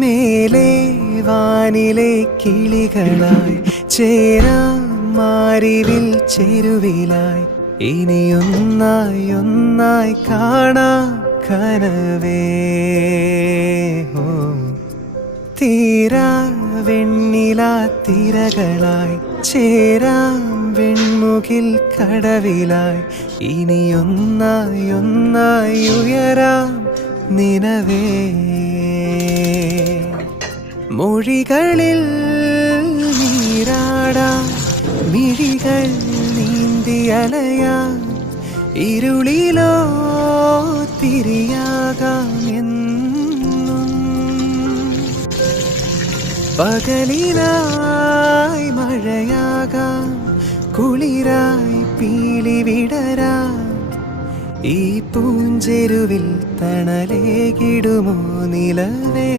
മേലെ വാനിലെ കിളികളായി ചേരാം മാരിവിൽ ചെരുവിലായി ഇനിയൊന്നായി ഒന്നായി കാണാം കനവേ. തീരാ വെണ്ണിലാ തിരകളായി ചേരാം വെൺമുകിൽ കടവിലായി ഇനിയൊന്നായി ഒന്നായി ഉയരാം നിനവേ. മൊഴികളിൽ നീരാടാം മിഴികൾ നീന്തി അലയാം ഇരുളിലോ തിരിയാകാം എന്നും. പകലിനായി മഴയാകാം കുളിരായി പീലി വിടരാം ഈ പൂഞ്ചെരുവിൽ തണലേകിടുമോ നിലവേ.